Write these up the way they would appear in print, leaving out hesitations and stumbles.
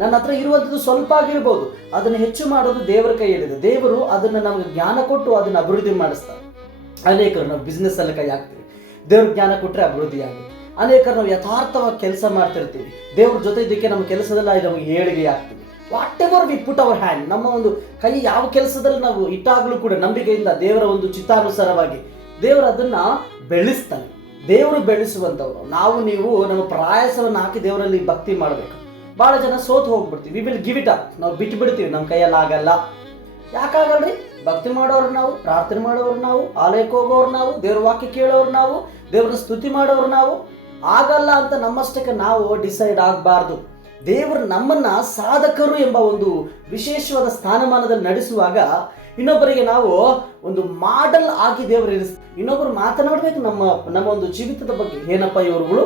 ನನ್ನ ಹತ್ರ ಇರುವಂಥದ್ದು ಸ್ವಲ್ಪ ಆಗಿರ್ಬೋದು, ಅದನ್ನು ಹೆಚ್ಚು ಮಾಡೋದು ದೇವರ ಕೈಯಲ್ಲಿದೆ. ದೇವರು ಅದನ್ನು ನಮಗೆ ಜ್ಞಾನ ಕೊಟ್ಟು ಅದನ್ನು ಅಭಿವೃದ್ಧಿ ಮಾಡಿಸ್ತಾರೆ. ಅನೇಕರು ನಾವು ಬಿಸ್ನೆಸ್ ಅಲ್ಲಿ ಕೈ ಹಾಕ್ತೀವಿ, ದೇವ್ರ ಜ್ಞಾನ ಕೊಟ್ಟರೆ ಅಭಿವೃದ್ಧಿ ಆಗುತ್ತೆ. ಅನೇಕರು ನಾವು ಯಥಾರ್ಥವಾಗಿ ಕೆಲಸ ಮಾಡ್ತಿರ್ತೀವಿ, ದೇವ್ರ ಜೊತೆ ಇದಕ್ಕೆ ನಮ್ಮ ಕೆಲಸದಲ್ಲಿ ನಮಗೆ ಏಳಿಗೆ ಆಗ್ತೀವಿ. What ever we put hour hand, ನಮ್ಮ ಒಂದು ಕೈ ಯಾವ ಕೆಲಸದಲ್ಲಿ ನಾವು ಇಟ್ಟಾಗಲೂ ಕೂಡ ನಂಬಿಕೆಯಿಂದ ದೇವರ ಒಂದು ಚಿತ್ತಾನುಸಾರವಾಗಿ ದೇವರು ಅದನ್ನ ಬೆಳೆಸ್ತಾನೆ. ದೇವರು ಬೆಳೆಸುವಂಥವ್ರು ನಾವು ನೀವು ನಮ್ಮ ಪ್ರಯಾಸವನ್ನು ಹಾಕಿ ದೇವರಲ್ಲಿ ಭಕ್ತಿ ಮಾಡಬೇಕು. ಭಾಳ ಜನ ಸೋತು ಹೋಗ್ಬಿಡ್ತೀವಿ, we will give it up, ನಾವು ಬಿಟ್ಟು ಬಿಡ್ತೀವಿ, ನಮ್ಮ ಕೈಯಲ್ಲಿ ಆಗಲ್ಲ. ಯಾಕಾಗಲ್ರಿ? ಭಕ್ತಿ ಮಾಡೋರು ನಾವು, ಪ್ರಾರ್ಥನೆ ಮಾಡೋರು ನಾವು, ಆಲಯಕ್ಕೆ ಹೋಗೋರು ನಾವು, ದೇವ್ರ ವಾಕ್ಯ ಕೇಳೋರು ನಾವು, ದೇವ್ರನ್ನ ಸ್ತುತಿ ಮಾಡೋರು ನಾವು. ಆಗಲ್ಲ ಅಂತ ನಮ್ಮಷ್ಟಕ್ಕೆ ನಾವು ಡಿಸೈಡ್ ಆಗಬಾರ್ದು. ದೇವರು ನಮ್ಮನ್ನ ಸಾಧಕರು ಎಂಬ ಒಂದು ವಿಶೇಷವಾದ ಸ್ಥಾನಮಾನದಲ್ಲಿ ನಡೆಸುವಾಗ ಇನ್ನೊಬ್ಬರಿಗೆ ನಾವು ಒಂದು ಮಾಡೆಲ್ ಆಗಿ ದೇವರು ಇನ್ನೊಬ್ಬರು ಮಾತನಾಡಬೇಕು ನಮ್ಮ ಒಂದು ಜೀವಿತದ ಬಗ್ಗೆ. ಏನಪ್ಪ ಇವರು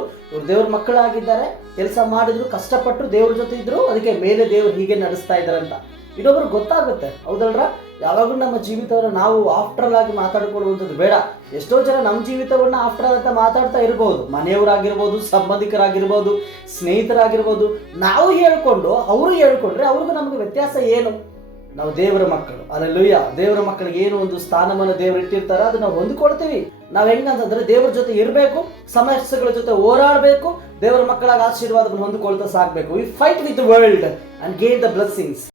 ದೇವ್ರ ಮಕ್ಕಳಾಗಿದ್ದಾರೆ, ಕೆಲಸ ಮಾಡಿದ್ರು, ಕಷ್ಟಪಟ್ಟರು, ದೇವ್ರ ಜೊತೆ ಇದ್ರು, ಅದಕ್ಕೆ ಮೇಲೆ ದೇವ್ರು ಹೀಗೆ ನಡೆಸ್ತಾ ಇದ್ದಾರೆ ಅಂತ ಇನ್ನೊಬ್ರು ಗೊತ್ತಾಗುತ್ತೆ. ಹೌದಲ್ರ? ಯಾವಾಗಲೂ ನಮ್ಮ ಜೀವಿತವನ್ನು ನಾವು ಆಫ್ಟರ್ ಆಗಿ ಮಾತಾಡ್ಕೊಳ್ಳುವಂಥದ್ದು ಬೇಡ. ಎಷ್ಟೋ ಜನ ನಮ್ಮ ಜೀವಿತವನ್ನು ಆಫ್ಟರ್ ಅಂತ ಮಾತಾಡ್ತಾ ಇರ್ಬೋದು, ಮನೆಯವರಾಗಿರ್ಬೋದು, ಸಂಬಂಧಿಕರಾಗಿರ್ಬೋದು, ಸ್ನೇಹಿತರಾಗಿರ್ಬೋದು. ನಾವು ಹೇಳ್ಕೊಂಡು ಅವರು ಹೇಳ್ಕೊಂಡ್ರೆ ಅವ್ರಿಗೂ ನಮಗೆ ವ್ಯತ್ಯಾಸ ಏನು? ನಾವು ದೇವರ ಮಕ್ಕಳು, ಅಲ್ಲೆಲ್ಲೂಯ್ಯ. ದೇವರ ಮಕ್ಕಳಿಗೆ ಏನು ಒಂದು ಸ್ಥಾನಮಾನ ದೇವರು ಇಟ್ಟಿರ್ತಾರೋ ಅದನ್ನ ನಾವು ಹೊಂದಿಕೊಳ್ತೀವಿ. ನಾವು ಹೆಂಗಂತಂದ್ರೆ ದೇವರ ಜೊತೆ ಇರಬೇಕು, ಸಮಸ್ಯೆಗಳ ಜೊತೆ ಹೋರಾಡಬೇಕು, ದೇವರ ಮಕ್ಕಳಾಗ ಆಶೀರ್ವಾದವನ್ನು ಹೊಂದಿಕೊಳ್ತಾ ಸಾಗಬೇಕು. We fight with the world and gain the blessings.